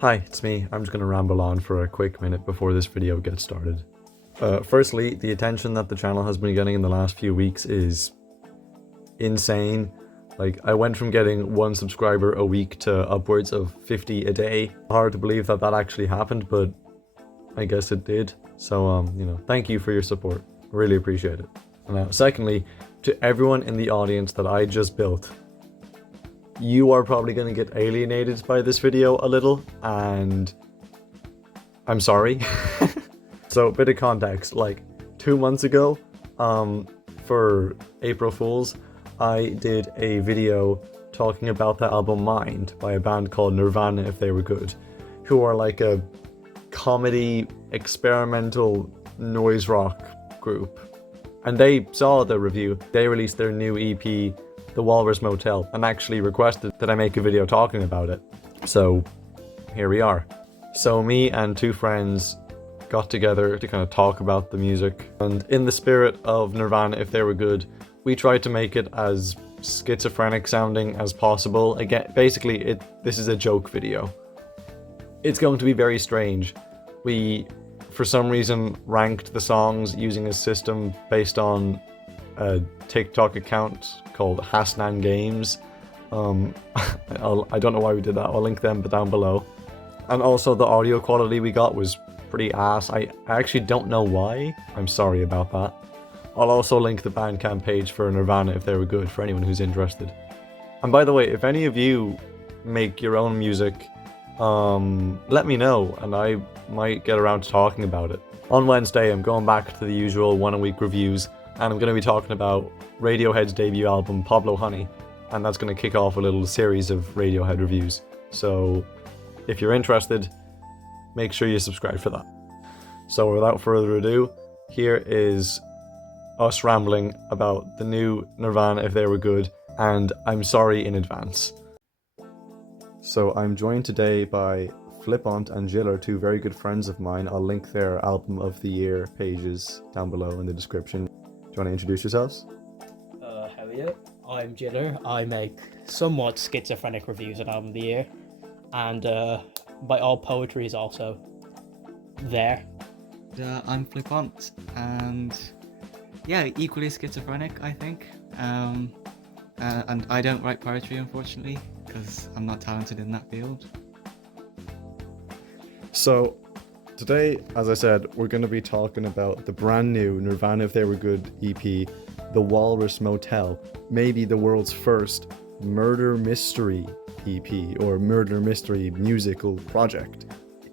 Hi, it's me. I'm just going to ramble on for a quick minute before this video gets started. Firstly, the attention that the channel has been getting in the last few weeks is insane. Like, I went from getting 1 subscriber a week to upwards of 50 a day. Hard to believe that that actually happened, but I guess it did. So, thank you for your support. Really appreciate it. Now, secondly, to everyone in the audience that I just built, you are probably going to get alienated by this video a little, and I'm sorry. So, a bit of context, like 2 months ago, for April Fools, I did a video talking about the album Mind by a band called Nirvana If They Were Good, who are like a comedy, experimental noise rock group. And they saw the review. They released their new EP, The Walrus Motel, and actually requested that I make a video talking about it. So here we are. So me and 2 friends got together to kind of talk about the music, and in the spirit of Nirvana If They Were Good, we tried to make it as schizophrenic sounding as possible. Again, basically this is a joke video. It's going to be very strange. We, for some reason, ranked the songs using a system based on a TikTok account called Hasnan Games. I don't know why we did that. I'll link them down below. And also the audio quality we got was pretty ass. I actually don't know why. I'm sorry about that. I'll also link the Bandcamp page for Nirvana If They Were Good for anyone who's interested. And by the way, if any of you make your own music, let me know and I might get around to talking about it. On Wednesday, I'm going back to the usual 1 a week reviews, and I'm going to be talking about Radiohead's debut album, Pablo Honey, and that's going to kick off a little series of Radiohead reviews. So if you're interested, make sure you subscribe for that. So without further ado, here is us rambling about the new Nirvana If They Were Good, and I'm sorry in advance. So I'm joined today by Flippant and Jill, are 2 very good friends of mine. I'll link their album of the year pages down below in the description. Do you want to introduce yourselves? Hell yeah. I'm Jiller. I make somewhat schizophrenic reviews of album of the year, and my all poetry is also there. I'm Flippant, and yeah, equally schizophrenic, I think. And I don't write poetry, unfortunately, because I'm not talented in that field. So today, as I said, we're going to be talking about the brand new Nirvana If They Were Good EP, The Walrus Motel, maybe the world's first murder mystery EP or murder mystery musical project.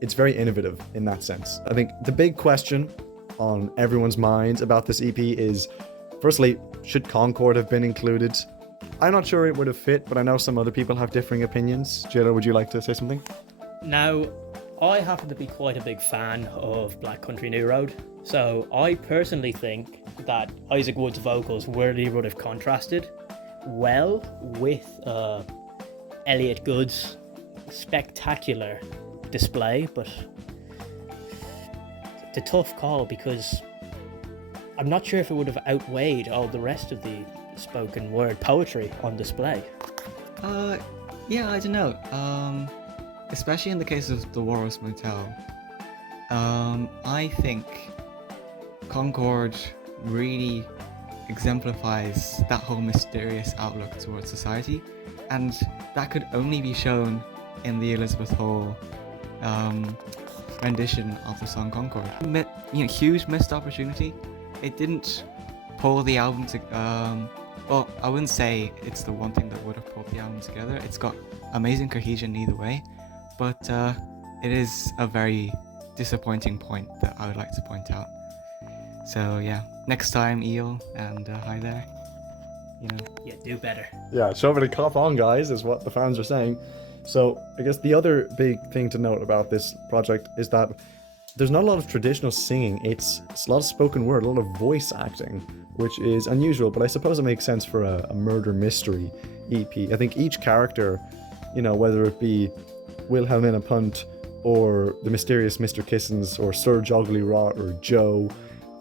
It's very innovative in that sense. I think the big question on everyone's minds about this EP is, firstly, should Concord have been included? I'm not sure it would have fit, but I know some other people have differing opinions. Jilla, would you like to say something? Now, I happen to be quite a big fan of Black Country New Road, so I personally think that Isaac Wood's vocals really would have contrasted well with Elliot Good's spectacular display, but it's a tough call because I'm not sure if it would have outweighed all the rest of the spoken word poetry on display. Yeah, I don't know. Especially in the case of the Walrus Motel, I think Concord really exemplifies that whole mysterious outlook towards society, and that could only be shown in the Elizabeth Hall rendition of the song Concord. Huge missed opportunity. It didn't pull the album to. Well, I wouldn't say it's the one thing that would have pulled the album together. It's got amazing cohesion either way, but it is a very disappointing point that I would like to point out. So yeah, next time, Eel, and hi there. Yeah, do better. Yeah, show me to cop on, guys, is what the fans are saying. So I guess the other big thing to note about this project is that there's not a lot of traditional singing. It's a lot of spoken word, a lot of voice acting, which is unusual, but I suppose it makes sense for a murder mystery EP. I think each character, whether it be Wilhelmina Punt or the mysterious Mr. Kissins or Sir Joggly Rot or Joe,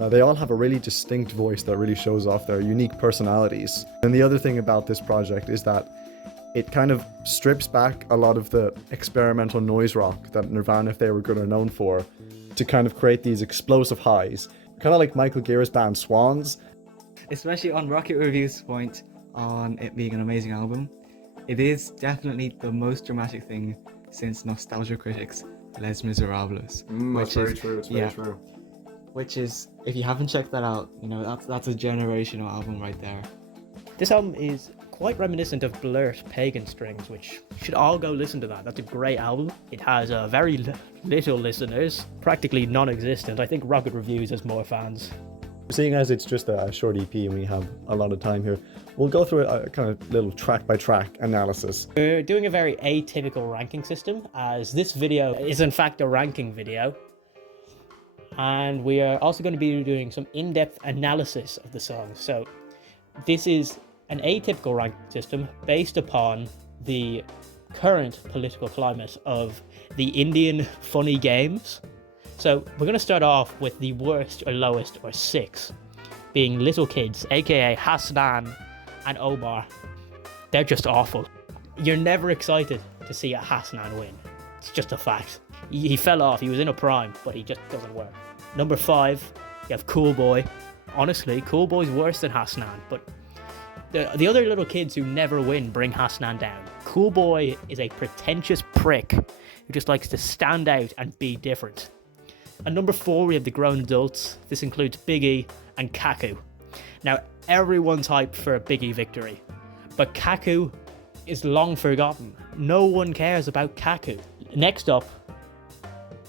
they all have a really distinct voice that really shows off their unique personalities. And the other thing about this project is that it kind of strips back a lot of the experimental noise rock that Nirvana, if they were good, are known for, to kind of create these explosive highs. Kind of like Michael Gira's band Swans. Especially on Rocket Review's point on it being an amazing album, it is definitely the most dramatic thing since Nostalgia Critic's Les Miserables. That's very true, it's very true. Which is, if you haven't checked that out, you know, that's a generational album right there. This album is quite reminiscent of Blur's Pagan Strings, which you should all go listen to that. That's a great album. It has very little listeners, practically non-existent. I think Rocket Reviews has more fans. Seeing as it's just a short EP and we have a lot of time here, we'll go through a kind of little track-by-track analysis. We're doing a very atypical ranking system, as this video is in fact a ranking video. And we are also going to be doing some in-depth analysis of the songs. So this is an atypical ranking system based upon the current political climate of the Indian funny games. So we're going to start off with the worst or lowest, or 6, being Little Kids, aka Hasnan and Omar. They're just awful. You're never excited to see a Hasnan win. It's just a fact. He fell off, he was in a prime, but he just doesn't work. Number 5, you have Cool Boy. Honestly, Cool Boy's worse than Hasnan, but the other little kids who never win bring Hasnan down. Cool Boy is a pretentious prick who just likes to stand out and be different. And number 4, we have the grown adults. This includes Biggie and Kaku. Now, everyone's hyped for a Biggie victory, but Kaku is long forgotten. No one cares about Kaku. Next up,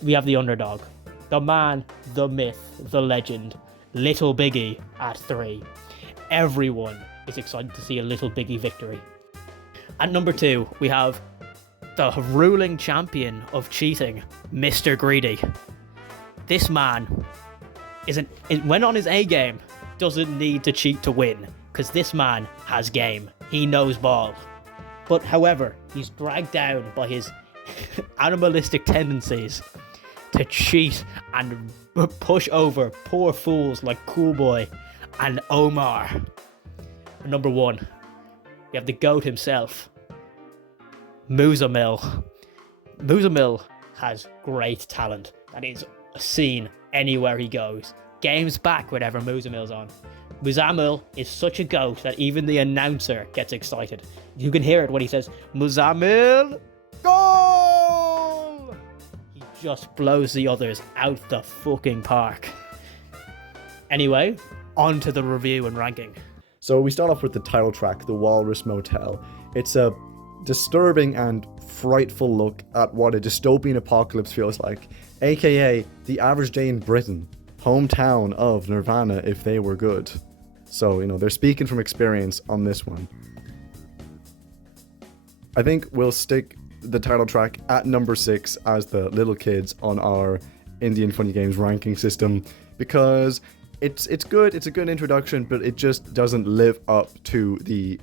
we have the underdog. The man, the myth, the legend, Little Biggie at 3. Everyone is excited to see a Little Biggie victory. At number 2, we have the ruling champion of cheating, Mr. Greedy. This man when on his A game, doesn't need to cheat to win, because this man has game. He knows ball. But however, he's dragged down by his animalistic tendencies to cheat and push over poor fools like Cool Boy and Omar. Number 1, we have the GOAT himself, Muzamil. Muzamil has great talent that is seen anywhere he goes. Games back whenever Muzamil's on. Muzamil is such a GOAT that even the announcer gets excited. You can hear it when he says, Muzamil, goal! He just blows the others out the fucking park. Anyway, on to the review and ranking. So we start off with the title track, The Walrus Motel. It's a disturbing and frightful look at what a dystopian apocalypse feels like, aka the average day in Britain, hometown of Nirvana if they were good. So, you know, they're speaking from experience on this one. I think we'll stick the title track at number 6 as the Little Kids on our Indian Funny Games ranking system, because it's good, it's a good introduction, but it just doesn't live up to the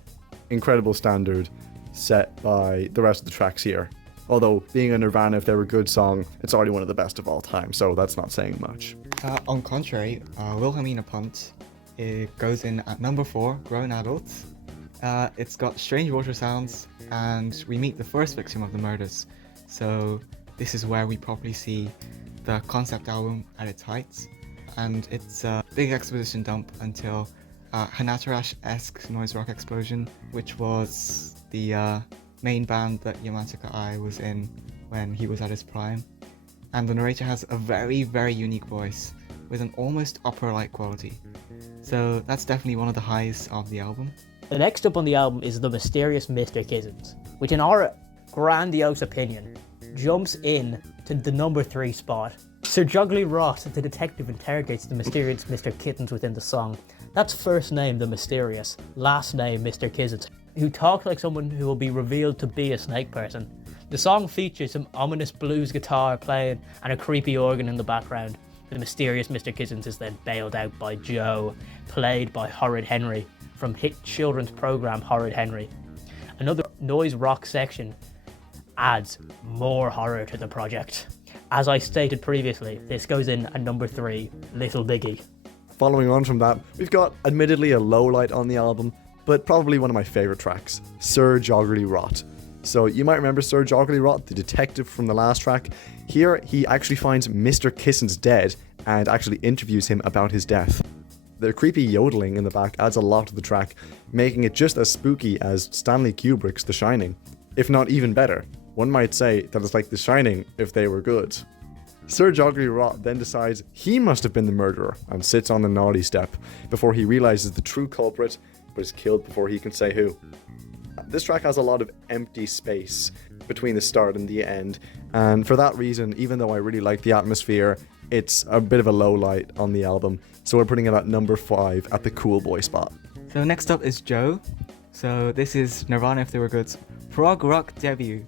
incredible standard set by the rest of the tracks here. Although, being a Nirvana if they were good song, it's already one of the best of all time, so that's not saying much. On contrary, Wilhelmina Punt, it goes in at number 4, Grown Adults. It's got strange water sounds, and we meet the first victim of the murders. So this is where we properly see the concept album at its heights, and it's a big exposition dump until Hanatarash-esque noise rock explosion, which was the main band that Yamataka Ai was in when he was at his prime. And the narrator has a very, very unique voice with an almost opera-like quality. So that's definitely one of the highs of the album. The next up on the album is The Mysterious Mr. Kittens, which in our grandiose opinion jumps in to the number 3 spot. Sir Juggly Ross, the detective, interrogates the mysterious Mr. Kittens within the song. That's first name The Mysterious, last name Mr. Kittens, who talks like someone who will be revealed to be a snake person. The song features some ominous blues guitar playing and a creepy organ in the background. The mysterious Mr. Kittens is then bailed out by Joe, played by Horrid Henry, from hit children's program Horrid Henry. Another noise rock section adds more horror to the project. As I stated previously, this goes in at number 3, Little Biggie. Following on from that, we've got admittedly a low light on the album, but probably one of my favourite tracks, Sir Joggerly Rot. So you might remember Sir Joggerly Rot, the detective from the last track. Here he actually finds Mr. Kissins dead and actually interviews him about his death. The creepy yodeling in the back adds a lot to the track, making it just as spooky as Stanley Kubrick's The Shining, if not even better. One might say that it's like The Shining if they were good. Sir Joggerly Rot then decides he must have been the murderer and sits on the naughty step before he realises the true culprit, but is killed before he can say who. This track has a lot of empty space between the start and the end, and for that reason, even though I really like the atmosphere, it's a bit of a low light on the album, so we're putting it at number 5 at the cool boy spot. So next up is Joe. So this is Nirvana If They Were Good's prog rock debut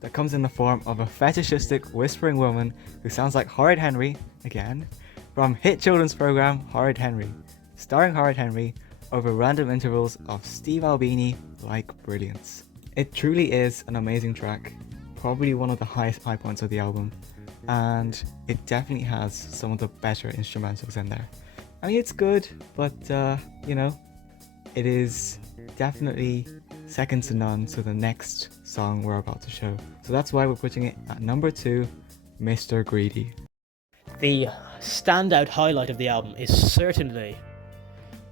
that comes in the form of a fetishistic whispering woman who sounds like Horrid Henry, again, from hit children's program Horrid Henry, starring Horrid Henry over random intervals of Steve Albini-like brilliance. It truly is an amazing track, probably one of the highest high points of the album, and it definitely has some of the better instrumentals in there. I mean, it's good, but you know, it is definitely second to none to the next song we're about to show. So that's why we're putting it at number 2, Mr. Greedy. The standout highlight of the album is certainly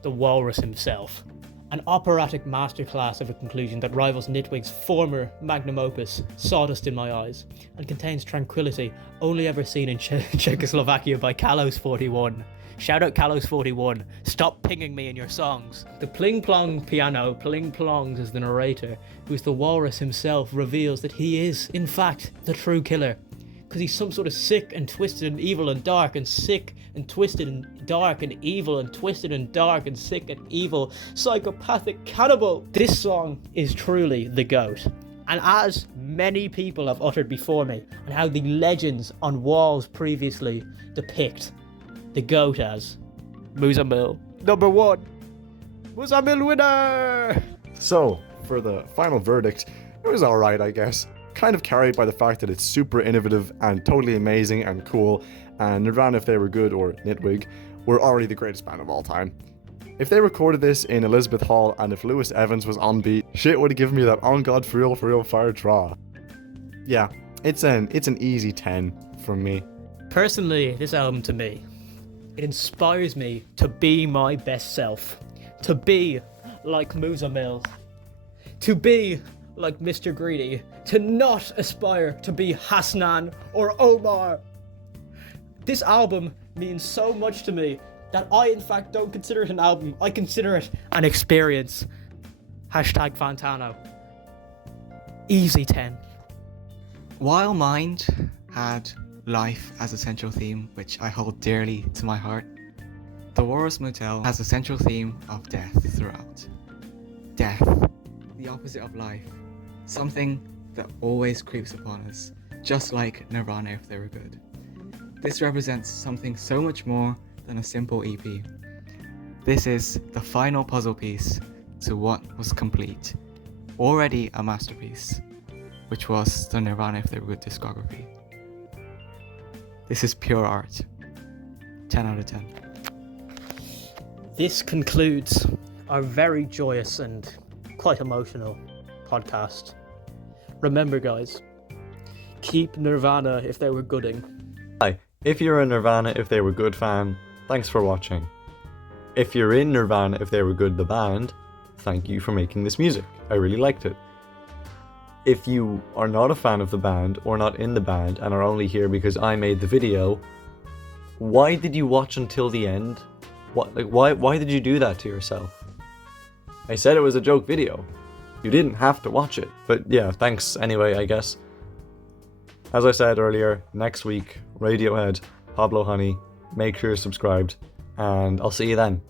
the Walrus himself. An operatic masterclass of a conclusion that rivals NITWG's former magnum opus, Sawdust in My Eyes, and contains tranquility only ever seen in Czechoslovakia by Kalos41. Shout out Kalos41, stop pinging me in your songs. The pling plong piano pling plongs as the narrator, who's the Walrus himself, reveals that he is, in fact, the true killer. Because he's some sort of sick and twisted and evil and dark and sick and twisted and dark and evil and twisted and dark and sick and evil psychopathic cannibal. This song is truly the GOAT. And as many people have uttered before me, and how the legends on walls previously depict the GOAT as Musamil, number 1. Musamil winner! So, for the final verdict, it was alright, I guess. Kind of carried by the fact that it's super innovative and totally amazing and cool, and Nirvana If They Were Good, or NITWG, were already the greatest band of all time. If they recorded this in Elizabeth Hall and if Lewis Evans was on beat, shit would have given me that on God for real fire draw. Yeah, it's an easy 10 from me. Personally, this album to me, it inspires me to be my best self, to be like Musamil, to be like Mr. Greedy, to not aspire to be Hasnan or Omar. This album means so much to me that I in fact don't consider it an album, I consider it an experience. Hashtag Fantano. Easy 10. While Mind had life as a central theme, which I hold dearly to my heart, the Walrus Motel has a central theme of death throughout. Death, the opposite of life, something that always creeps upon us, just like Nirvana If They Were Good. This represents something so much more than a simple EP. This is the final puzzle piece to what was complete, already a masterpiece, which was the Nirvana If They Were Good discography. This is pure art. 10 out of 10. This concludes our very joyous and quite emotional podcast. Remember guys, keep Nirvana If They Were Gooding. Hi, if you're a Nirvana If They Were Good fan, thanks for watching. If you're in Nirvana If They Were Good the band, thank you for making this music. I really liked it. If you are not a fan of the band or not in the band and are only here because I made the video, why did you watch until the end? Why did you do that to yourself? I said it was a joke video. You didn't have to watch it. But yeah, thanks anyway, I guess. As I said earlier, next week, Radiohead, Pablo Honey, make sure you're subscribed, and I'll see you then.